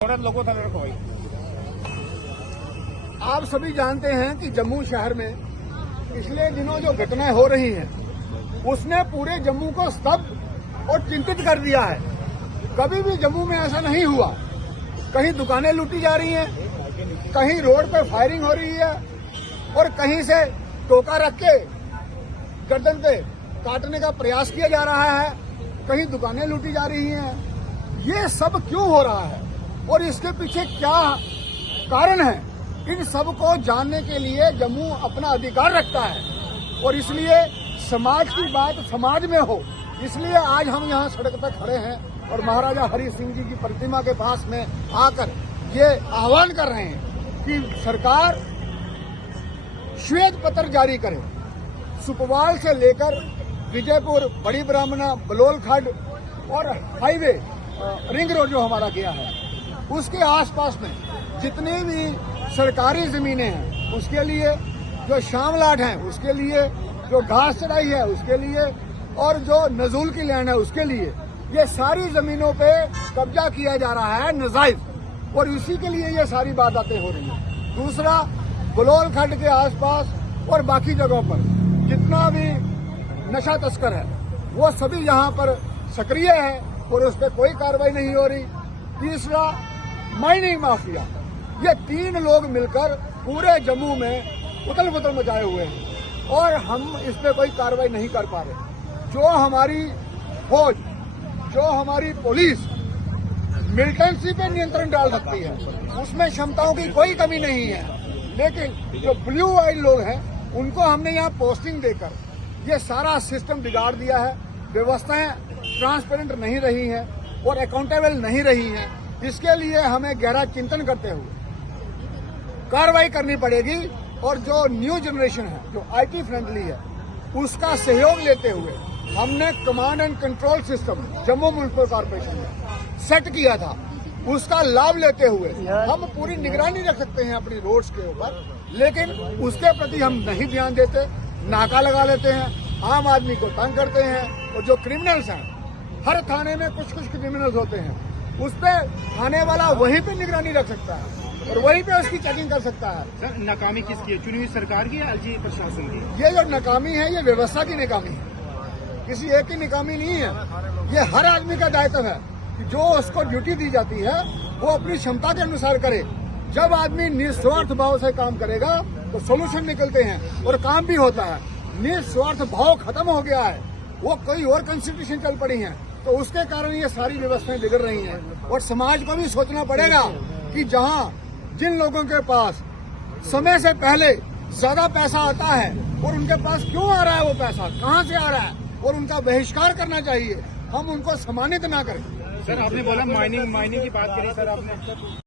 आप सभी जानते हैं कि जम्मू शहर में पिछले दिनों जो घटनाएं हो रही हैं उसने पूरे जम्मू को स्तब्ध और चिंतित कर दिया है। कभी भी जम्मू में ऐसा नहीं हुआ। कहीं दुकानें लूटी जा रही हैं, कहीं रोड पर फायरिंग हो रही है और कहीं से टोका रख के गर्दन पे काटने का प्रयास किया जा रहा है, कहीं दुकानें लूटी जा रही हैं। ये सब क्यों हो रहा है और इसके पीछे क्या कारण है, इन सब को जानने के लिए जम्मू अपना अधिकार रखता है और इसलिए समाज की बात समाज में हो, इसलिए आज हम यहाँ सड़क पर खड़े हैं और महाराजा हरि सिंह जी की प्रतिमा के पास में आकर ये आह्वान कर रहे हैं कि सरकार श्वेत पत्र जारी करे। सुपवाल से लेकर विजयपुर, बड़ी ब्राह्मणा, बलोल खड्ड और हाईवे रिंग रोड जो हमारा गया है उसके आसपास में जितनी भी सरकारी जमीनें हैं उसके लिए, जो शामलाट हैं उसके लिए, जो घास चढ़ाई है उसके लिए और जो नजूल की लैंड है उसके लिए, ये सारी जमीनों पे कब्जा किया जा रहा है नाजायज और इसी के लिए ये सारी बातें हो रही है। दूसरा, बलोल खड्ड के आसपास और बाकी जगहों पर जितना भी नशा तस्कर है वो सभी यहाँ पर सक्रिय है और उस पर कोई कार्रवाई नहीं हो रही। तीसरा, माइनिंग माफिया, ये 3 लोग मिलकर पूरे जम्मू में उथल पुथल मचाए हुए हैं और हम इस पे कोई कार्रवाई नहीं कर पा रहे। जो हमारी फौज, जो हमारी पुलिस मिलिटेंसी पे नियंत्रण डाल सकती है उसमें क्षमताओं की कोई कमी नहीं है, लेकिन जो ब्लू आइड लोग हैं उनको हमने यहाँ पोस्टिंग देकर ये सारा सिस्टम बिगाड़ दिया है। व्यवस्थाएं ट्रांसपेरेंट नहीं रही हैं और अकाउंटेबल नहीं रही हैं। इसके लिए हमें गहरा चिंतन करते हुए कार्रवाई करनी पड़ेगी और जो न्यू जनरेशन है, जो आईटी फ्रेंडली है, उसका सहयोग लेते हुए हमने command and control system Jammu municipal corporation में सेट किया था। उसका लाभ लेते हुए हम पूरी निगरानी रख सकते हैं अपनी रोड्स के ऊपर, लेकिन उसके प्रति हम नहीं ध्यान देते, नाका लगा लेते हैं, आम आदमी को तंग करते हैं और जो क्रिमिनल्स हैं, हर थाने में कुछ क्रिमिनल्स होते हैं, उस पर थाने वाला वहीं पे निगरानी रख सकता है और वहीं पे उसकी चेकिंग कर सकता है। सर, नाकामी किसकी है? चुनी हुई सरकार की या एलजी प्रशासन की? ये जो नाकामी है ये व्यवस्था की नाकामी है, किसी एक की नाकामी नहीं है। ये हर आदमी का दायित्व है कि जो उसको ड्यूटी दी जाती है वो अपनी क्षमता के अनुसार करे। जब आदमी निस्वार्थ भाव से काम करेगा तो सोल्यूशन निकलते हैं और काम भी होता है। निस्वार्थ भाव खत्म हो गया है, वो कोई और कॉन्स्टिट्यूशन चल पड़ी है, तो उसके कारण ये सारी व्यवस्थाएं बिगड़ रही हैं और समाज को भी सोचना पड़ेगा कि जहां जिन लोगों के पास समय से पहले ज्यादा पैसा आता है और उनके पास क्यों आ रहा है, वो पैसा कहां से आ रहा है और उनका बहिष्कार करना चाहिए, हम उनको सम्मानित ना करें। सर, आपने बोला माइनिंग की बात करी सर आपने।